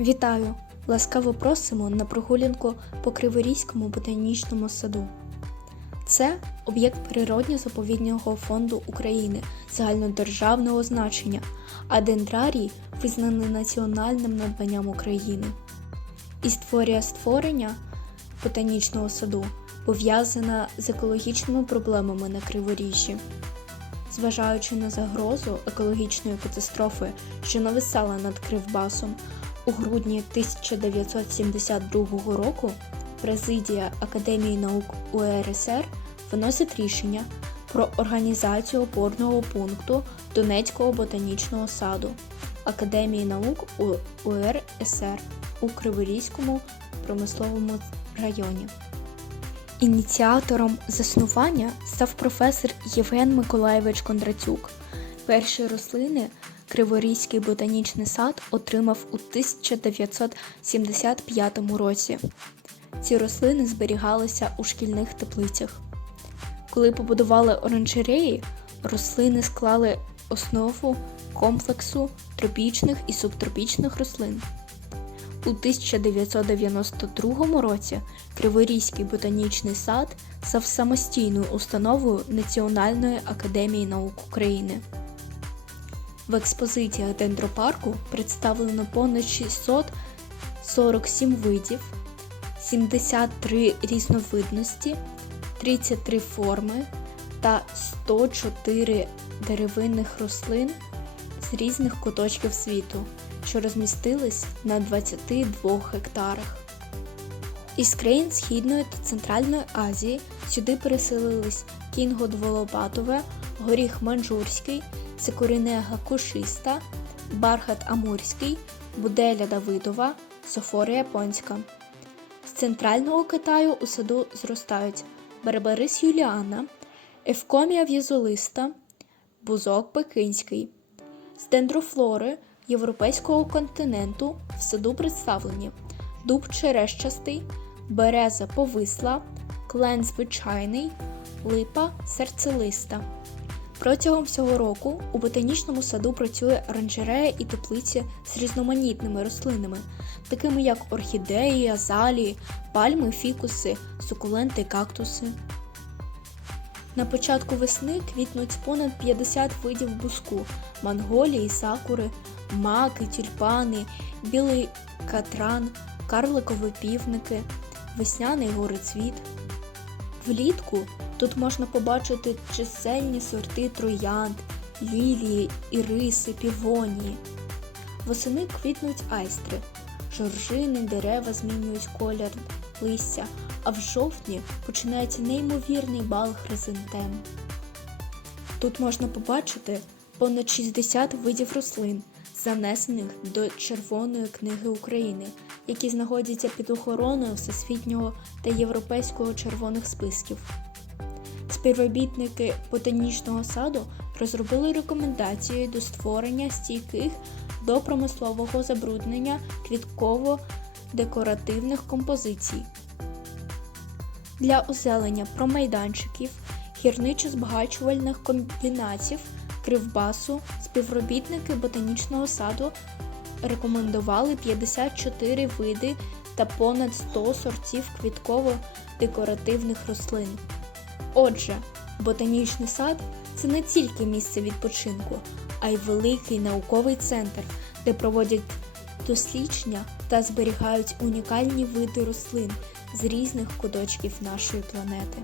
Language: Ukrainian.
Вітаю! Ласкаво просимо на прогулянку по Криворізькому ботанічному саду. Це об'єкт природньо-заповідного фонду України загальнодержавного значення, а дендрарій визнаний національним надбанням України. Історія створення ботанічного саду пов'язана з екологічними проблемами на Криворіжжі. Зважаючи на загрозу екологічної катастрофи, що нависала над Кривбасом, у грудні 1972 року президія Академії наук УРСР виносить рішення про організацію опорного пункту Донецького ботанічного саду Академії наук УРСР у Криворізькому промисловому районі. Ініціатором заснування став професор Євген Миколаєвич Кондратюк. Перші рослини Криворізький ботанічний сад отримав у 1975 році. Ці рослини зберігалися у шкільних теплицях. Коли побудували оранжереї, рослини склали основу комплексу тропічних і субтропічних рослин. У 1992 році Криворізький ботанічний сад став самостійною установою Національної академії наук України. В експозиціях дендропарку представлено понад 647 видів, 73 різновидності, 33 форми та 104 деревинних рослин з різних куточків світу, що розмістились на 22 гектарах. Із країн Східної та Центральної Азії сюди переселились кінго дволопатове, горіх манджурський, цикоринега кушиста, бархат амурський, буделя давидова, софора японська. З центрального Китаю у саду зростають барбарис юліана, евкомія в'язолиста, бузок пекинський. З дендрофлори європейського континенту в саду представлені дуб черещастий, береза повисла, клен звичайний, липа серцелиста. Протягом всього року у ботанічному саду працює оранжерея і теплиці з різноманітними рослинами, такими як орхідеї, азалії, пальми, фікуси, сукуленти, кактуси. На початку весни квітнуть понад 50 видів буску, манголії, сакури, маки, тюльпани, білий катран, карликові півники, весняний горицвіт. Влітку тут можна побачити чисельні сорти троянд, лілії, іриси, півонії. Восени квітнуть айстри, жоржини, дерева змінюють колір листя, а в жовтні починається неймовірний бал хризантем. Тут можна побачити понад 60 видів рослин, занесених до Червоної книги України, які знаходяться під охороною Всесвітнього та Європейського червоних списків. Співробітники ботанічного саду розробили рекомендації до створення стійких до промислового забруднення квітково-декоративних композицій. Для озелення промайданчиків, гірничо-збагачувальних комбінатів, кривбасу співробітники ботанічного саду рекомендували 54 види та понад 100 сортів квітково-декоративних рослин. Отже, ботанічний сад це не тільки місце відпочинку, а й великий науковий центр, де проводять дослідження та зберігають унікальні види рослин з різних куточків нашої планети.